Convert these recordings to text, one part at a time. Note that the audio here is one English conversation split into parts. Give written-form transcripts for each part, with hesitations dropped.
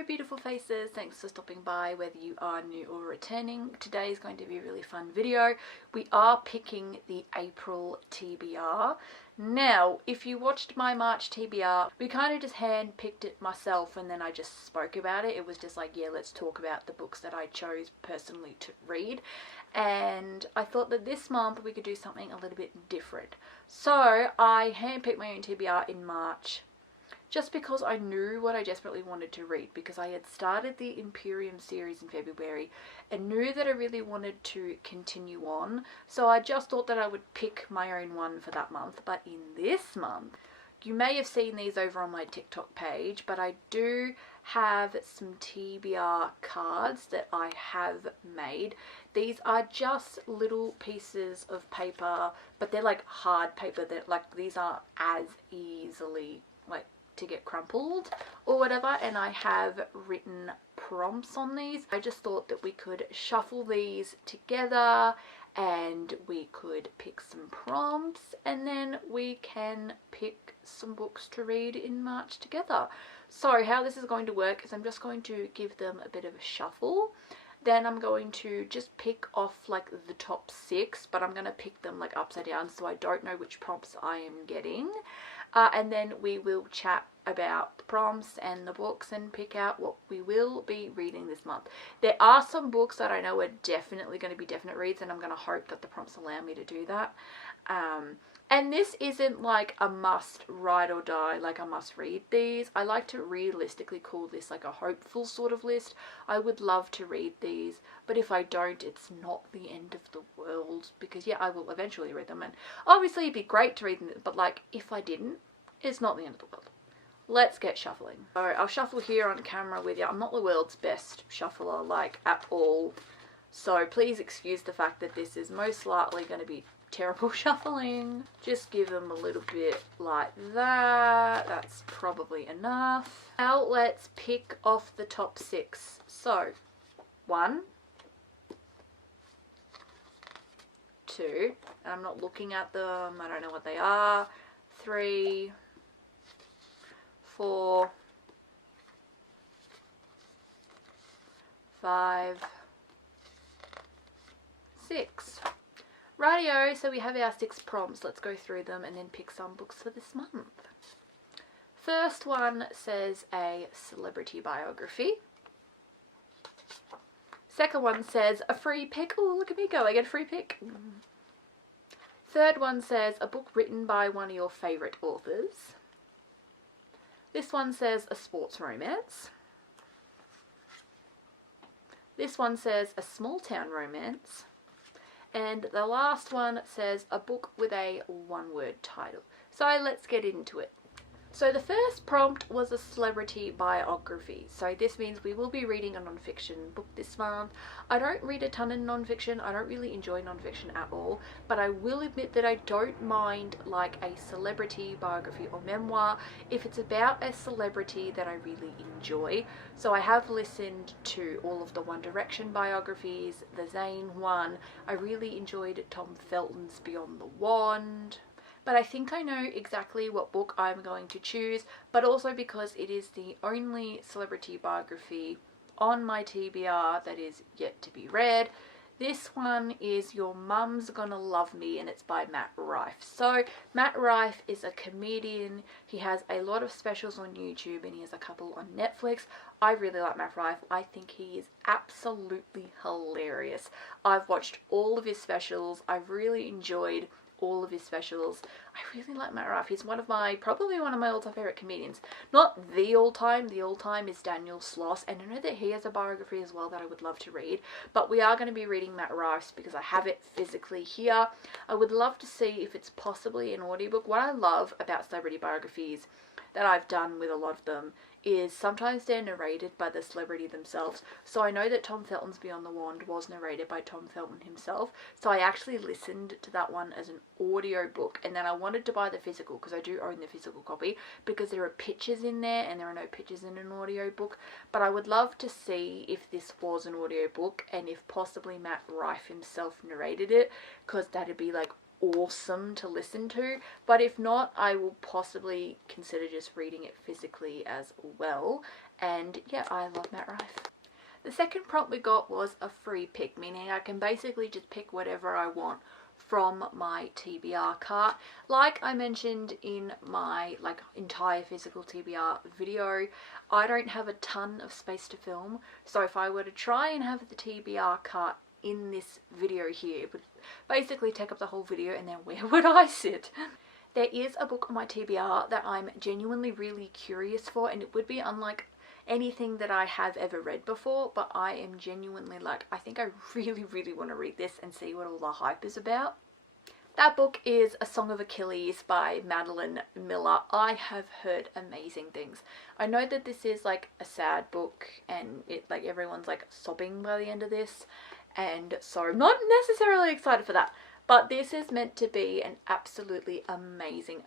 Hello beautiful faces, thanks for stopping by whether you are new or returning. Today is going to be a really fun video. We are picking the April TBR. Now, if you watched my March TBR, we kind of just hand picked it myself and then I just spoke about it. It was just like, yeah, let's talk about the books that I chose personally to read. And I thought that this month we could do something a little bit different. So I handpicked my own TBR in March, just because I knew what I desperately wanted to read, because I had started the Imperium series in February and knew that I really wanted to continue on. So I just thought that I would pick my own one for that month. But in this month, you may have seen these over on my TikTok page, but I do have some TBR cards that I have made. These are just little pieces of paper, but they're like hard paper. That like these aren't as easily like to get crumpled or whatever, and I have written prompts on these. I just thought that we could shuffle these together and we could pick some prompts, and then we can pick some books to read in March together. So how this is going to work is I'm just going to give them a bit of a shuffle. Then I'm going to just pick off like the top 6, but I'm going to pick them like upside down so I don't know which prompts I am getting. And then we will chat about the prompts and the books and pick out what we will be reading this month. There are some books that I know are definitely going to be definite reads, and I'm going to hope that the prompts allow me to do that. And this isn't like a must ride or die, like I must read these. I like to realistically call this like a hopeful sort of list. I would love to read these, but if I don't, it's not the end of the world, because yeah, I will eventually read them, and obviously it'd be great to read them, but like if I didn't, it's not the end of the world. Let's get shuffling. Alright, I'll shuffle here on camera with you. I'm not the world's best shuffler, like, at all. So please excuse the fact that this is most likely going to be terrible shuffling. Just give them a little bit like that. That's probably enough. Now let's pick off the top 6. So, 1, 2, and I'm not looking at them, I don't know what they are. 3, 4, 5, 6. Rightio, so we have our 6 prompts. Let's go through them and then pick some books for this month. First one says a celebrity biography. Second one says a free pick. Oh, look at me go, I get a free pick. Third one says a book written by one of your favourite authors. This one says a sports romance. This one says a small town romance. And the last one says a book with a one-word title. So let's get into it. So the first prompt was a celebrity biography. So this means we will be reading a non-fiction book this month. I don't read a ton of non-fiction. I don't really enjoy non-fiction at all. But I will admit that I don't mind like a celebrity biography or memoir if it's about a celebrity that I really enjoy. So I have listened to all of the One Direction biographies, the Zayn one. I really enjoyed Tom Felton's Beyond the Wand. But I think I know exactly what book I'm going to choose, but also because it is the only celebrity biography on my TBR that is yet to be read. This one is Your Mum's Gonna Love Me, and it's by Matt Rife. So Matt Rife is a comedian. He has a lot of specials on YouTube and he has a couple on Netflix. I really like Matt Rife. I think he is absolutely hilarious. I've watched all of his specials. I've really enjoyed all of his specials. I really like Matt Rife. He's probably one of my all-time favourite comedians. Not the all-time. The all-time is Daniel Sloss, and I know that he has a biography as well that I would love to read, but we are going to be reading Matt Rife's because I have it physically here. I would love to see if it's possibly an audiobook. What I love about celebrity biographies that I've done with a lot of them is sometimes they're narrated by the celebrity themselves. So I know that Tom Felton's Beyond the Wand was narrated by Tom Felton himself. So I actually listened to that one as an audio book, and then I wanted to buy the physical because I do own the physical copy because there are pictures in there and there are no pictures in an audio book. But I would love to see if this was an audio book and if possibly Matt Rife himself narrated it, because that'd be like awesome to listen to. But if not, I will possibly consider just reading it physically as well. And yeah, I love Matt Rife. The second prompt we got was a free pick, meaning I can basically just pick whatever I want from my TBR cart. Like I mentioned in my entire physical TBR video, I don't have a ton of space to film, so if I were to try and have the TBR cart in this video here, it would basically take up the whole video, and then where would I sit? There is a book on my TBR that I'm genuinely really curious for, and it would be unlike anything that I have ever read before, but I am genuinely I think I really want to read this and see what all the hype is about. That book is A Song of Achilles by Madeline Miller. I have heard amazing things. I know that this is a sad book, and it everyone's sobbing by the end of this, and so I'm not necessarily excited for that. But this is meant to be an absolutely amazing.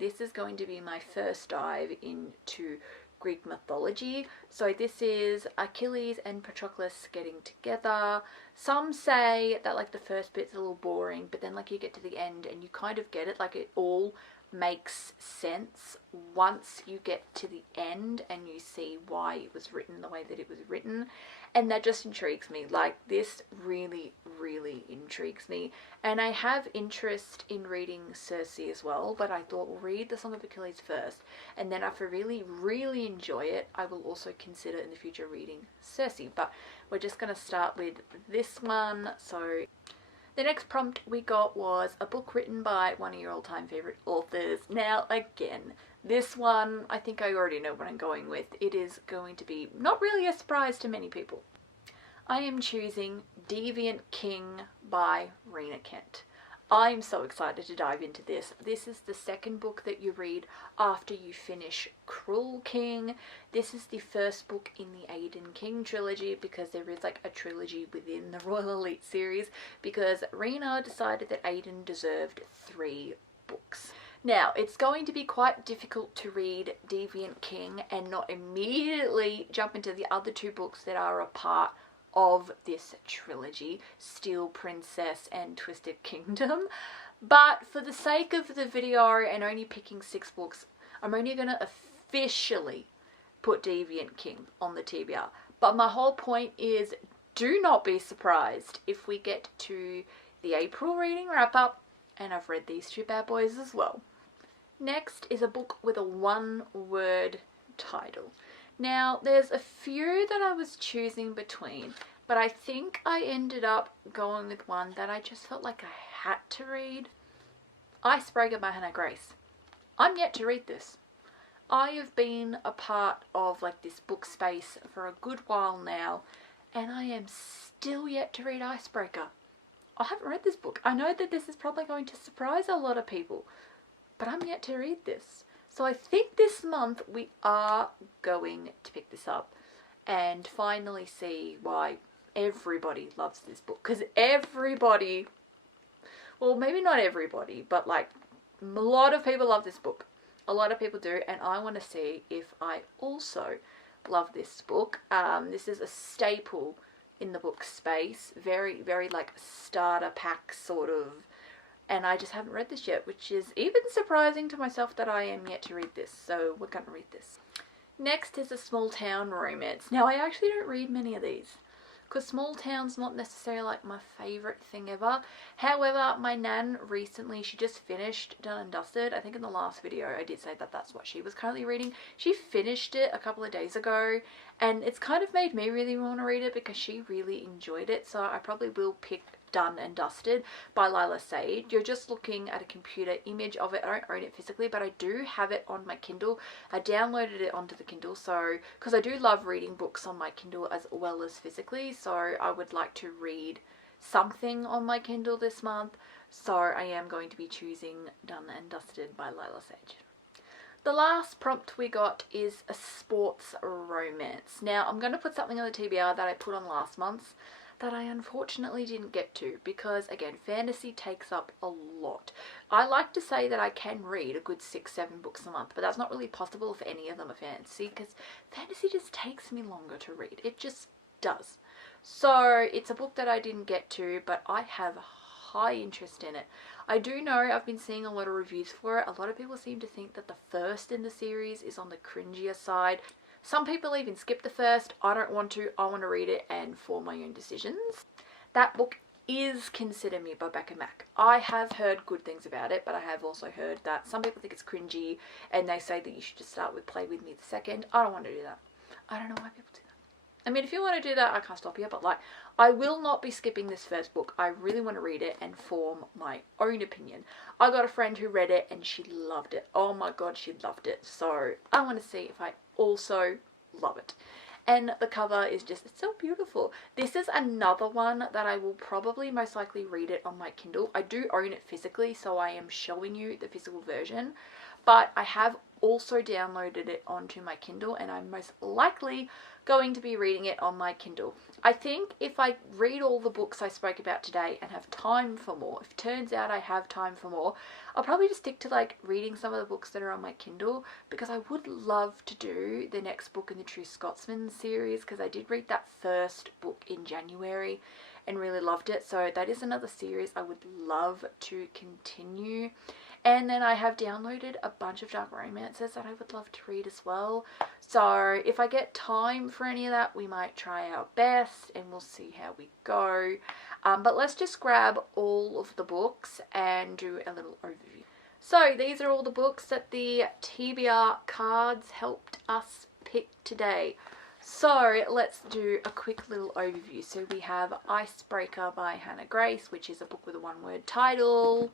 This is going to be my first dive into Greek mythology. So this is Achilles and Patroclus getting together. Some say that the first bit's a little boring, but then you get to the end and you kind of get it. It all makes sense once you get to the end and you see why it was written the way that it was written, and that just intrigues me. This really intrigues me, and I have interest in reading Circe as well, but I thought we'll read The Song of Achilles first, and then if I really enjoy it, I will also consider in the future reading Circe. But we're just going to start with this one. So the next prompt we got was a book written by one of your all-time favorite authors. Now, again, this one, I think I already know what I'm going with. It is going to be not really a surprise to many people. I am choosing Deviant King by Rena Kent. I'm so excited to dive into this. This is the second book that you read after you finish Cruel King. This is the first book in the Aiden King trilogy, because there is a trilogy within the Royal Elite series, because Rena decided that Aiden deserved 3 books. Now, it's going to be quite difficult to read Deviant King and not immediately jump into the other 2 books that are a part of this trilogy, Steel Princess and Twisted Kingdom. But for the sake of the video and only picking 6 books, I'm only going to officially put Deviant King on the TBR. But my whole point is, do not be surprised if we get to the April reading wrap up and I've read these 2 bad boys as well. Next is a book with a 1-word title. Now, there's a few that I was choosing between, but I think I ended up going with one that I just felt like I had to read. Icebreaker by Hannah Grace. I'm yet to read this. I have been a part of this book space for a good while now, and I am still yet to read Icebreaker. I haven't read this book. I know that this is probably going to surprise a lot of people, but I'm yet to read this. So I think this month we are going to pick this up and finally see why everybody loves this book. Because everybody, well, maybe not everybody, but a lot of people love this book. A lot of people do, and I want to see if I also love this book. This is a staple in the book space. Very starter pack sort of. And I just haven't read this yet, which is even surprising to myself that I am yet to read this. So we're going to read this. Next is a small town romance. Now, I actually don't read many of these, because small town's not necessarily my favourite thing ever. However, my nan recently, she just finished Done and Dusted. I think in the last video I did say that that's what she was currently reading. She finished it a couple of days ago, and it's kind of made me really want to read it because she really enjoyed it. So I probably will pick Done and Dusted by Lila Sage. You're just looking at a computer image of it. I don't own it physically, but I do have it on my Kindle. I downloaded it onto the Kindle, so because I do love reading books on my Kindle as well as physically, so I would like to read something on my Kindle this month, so I am going to be choosing Done and Dusted by Lila Sage. The last prompt we got is a sports romance. Now, I'm going to put something on the TBR that I put on last month's that I unfortunately didn't get to, because again, fantasy takes up a lot. I like to say that I can read a good 6-7 books a month, but that's not really possible if any of them are fantasy, because fantasy just takes me longer to read. It just does. So it's a book that I didn't get to, but I have high interest in it. I do know I've been seeing a lot of reviews for it. A lot of people seem to think that the first in the series is on the cringier side. Some people even skip the first. I don't want to. I want to read it and form my own decisions. That book is Consider Me by Becca Mack. I have heard good things about it, but I have also heard that some people think it's cringy and they say that you should just start with Play With Me the second. I don't want to do that. I don't know why people do that. I mean, if you want to do that, I can't stop you, but like, I will not be skipping this first book. I really want to read it and form my own opinion. I got a friend who read it and she loved it. Oh my god, she loved it. So I want to see if I also love it. And the cover is just, it's so beautiful. This is another one that I will probably most likely read it on my Kindle. I do own it physically, so I am showing you the physical version. But I have also downloaded it onto my Kindle, and I'm most likely going to be reading it on my Kindle. I think if I read all the books I spoke about today and have time for more, if it turns out I have time for more, I'll probably just stick to like reading some of the books that are on my Kindle, because I would love to do the next book in the True Scotsman series, because I did read that first book in January and really loved it. So that is another series I would love to continue. And then I have downloaded a bunch of dark romances that I would love to read as well. So if I get time for any of that, we might try our best and we'll see how we go. But let's just grab all of the books and do a little overview. So these are all the books that the TBR cards helped us pick today. So let's do a quick little overview. So we have Icebreaker by Hannah Grace, which is a book with a one-word title.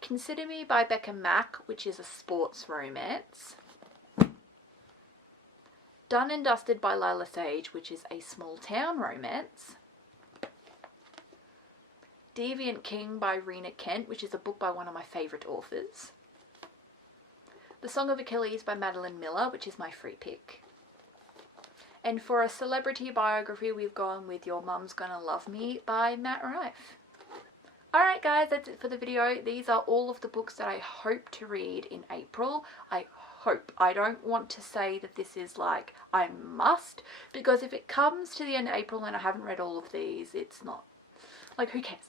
Consider Me by Becca Mack, which is a sports romance. Done and Dusted by Lila Sage, which is a small town romance. Deviant King by Rena Kent, which is a book by one of my favourite authors. The Song of Achilles by Madeline Miller, which is my free pick. And for a celebrity biography, we've gone with Your Mum's Gonna Love Me by Matt Rife. Alright guys, that's it for the video. These are all of the books that I hope to read in April. I hope. I don't want to say that this is like, I must, because if it comes to the end of April and I haven't read all of these, it's not, like, who cares?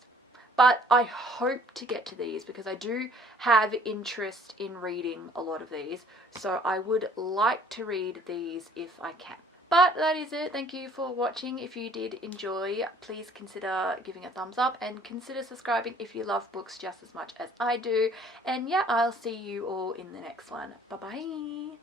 But I hope to get to these because I do have interest in reading a lot of these. So I would like to read these if I can. But that is it. Thank you for watching. If you did enjoy, please consider giving a thumbs up and consider subscribing if you love books just as much as I do. And yeah, I'll see you all in the next one. Bye bye.